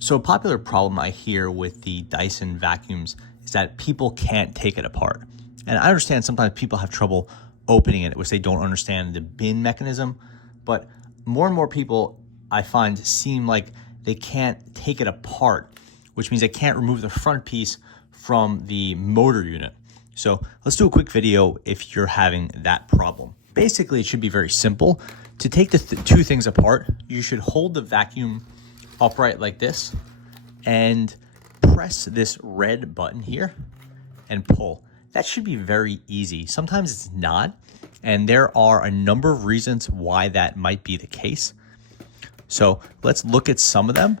So a popular problem I hear with the Dyson vacuums is that people can't take it apart. And I understand sometimes people have trouble opening it, which they don't understand the bin mechanism. But more and more people I find seem like they can't take it apart, which means they can't remove the front piece from the motor unit. So let's do a quick video if you're having that problem. Basically, it should be very simple. To take the two things apart, you should hold the vacuum upright like this and press this red button here and pull. That should be very easy. Sometimes it's not, and there are a number of reasons why that might be the case. So let's look at some of them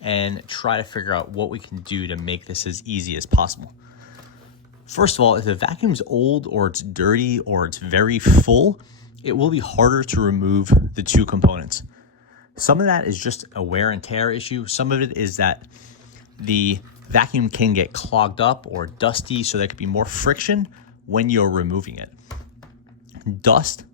and try to figure out what we can do to make this as easy as possible. First of all, if the vacuum's old or it's dirty or it's very full, it will be harder to remove the two components. Some of that is just a wear and tear issue. Some of it is that the vacuum can get clogged up or dusty, so there could be more friction when you're removing it. Dust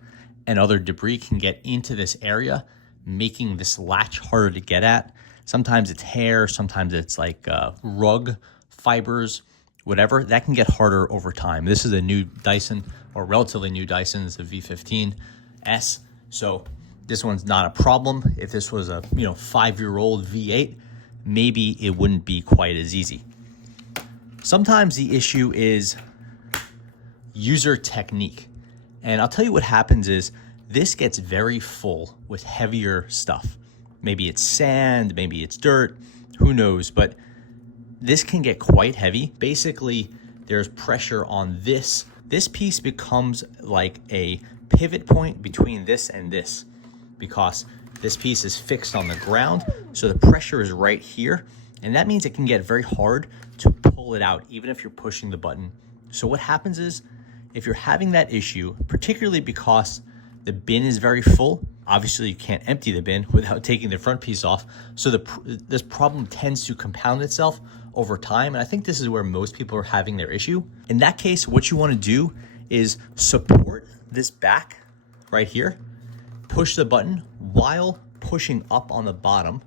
and other debris can get into this area, making this latch harder to get at. Sometimes it's hair, sometimes it's like rug fibers, whatever. That can get harder over time. This is a new Dyson, or relatively new Dyson. It's a V15S. So this one's not a problem. If this was a 5-year-old V8, maybe it wouldn't be quite as easy. Sometimes the issue is user technique. And I'll tell you what happens is this gets very full with heavier stuff. Maybe it's sand, maybe it's dirt, who knows, but this can get quite heavy. Basically, there's pressure on this. This piece becomes like a pivot point between this and this, because this piece is fixed on the ground, so the pressure is right here, and that means it can get very hard to pull it out, even if you're pushing the button. So what happens is, if you're having that issue, particularly because the bin is very full, obviously you can't empty the bin without taking the front piece off, so this problem tends to compound itself over time, and I think this is where most people are having their issue. In that case, what you want to do is support this back right here, push the button while pushing up on the bottom,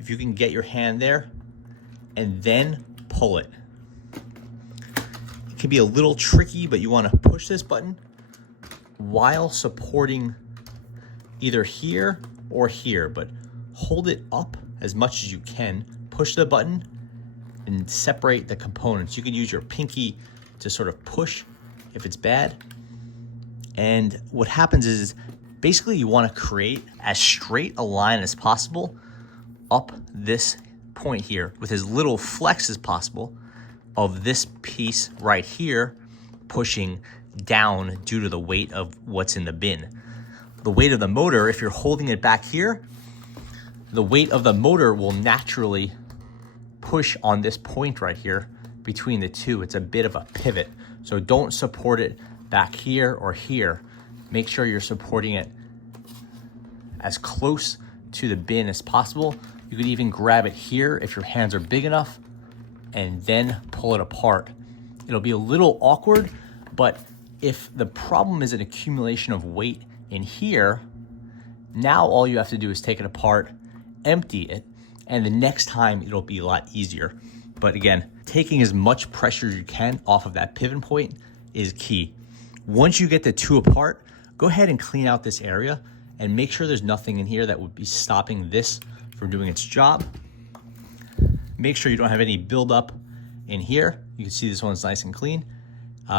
if you can get your hand there, and then pull it. It can be a little tricky, but you want to push this button while supporting either here or here, but hold it up as much as you can, push the button, and separate the components. You can use your pinky to sort of push if it's bad. And what happens is basically you want to create as straight a line as possible up this point here with as little flex as possible of this piece right here pushing down due to the weight of what's in the bin. The weight of the motor, if you're holding it back here, the weight of the motor will naturally push on this point right here between the two. It's a bit of a pivot. So don't support it back here or here. Make sure you're supporting it as close to the bin as possible. You could even grab it here if your hands are big enough and then pull it apart. It'll be a little awkward, but if the problem is an accumulation of weight in here, now all you have to do is take it apart, empty it, and the next time it'll be a lot easier. But again, taking as much pressure as you can off of that pivot point is key. Once you get the two apart, go ahead and clean out this area and make sure there's nothing in here that would be stopping this from doing its job. Make sure you don't have any buildup in here. You can see this one's nice and clean.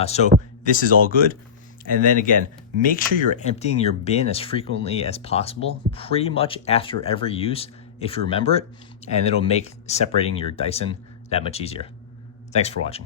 So this is all good. And then again, make sure you're emptying your bin as frequently as possible, pretty much after every use, if you remember it, and it'll make separating your Dyson that much easier. Thanks for watching.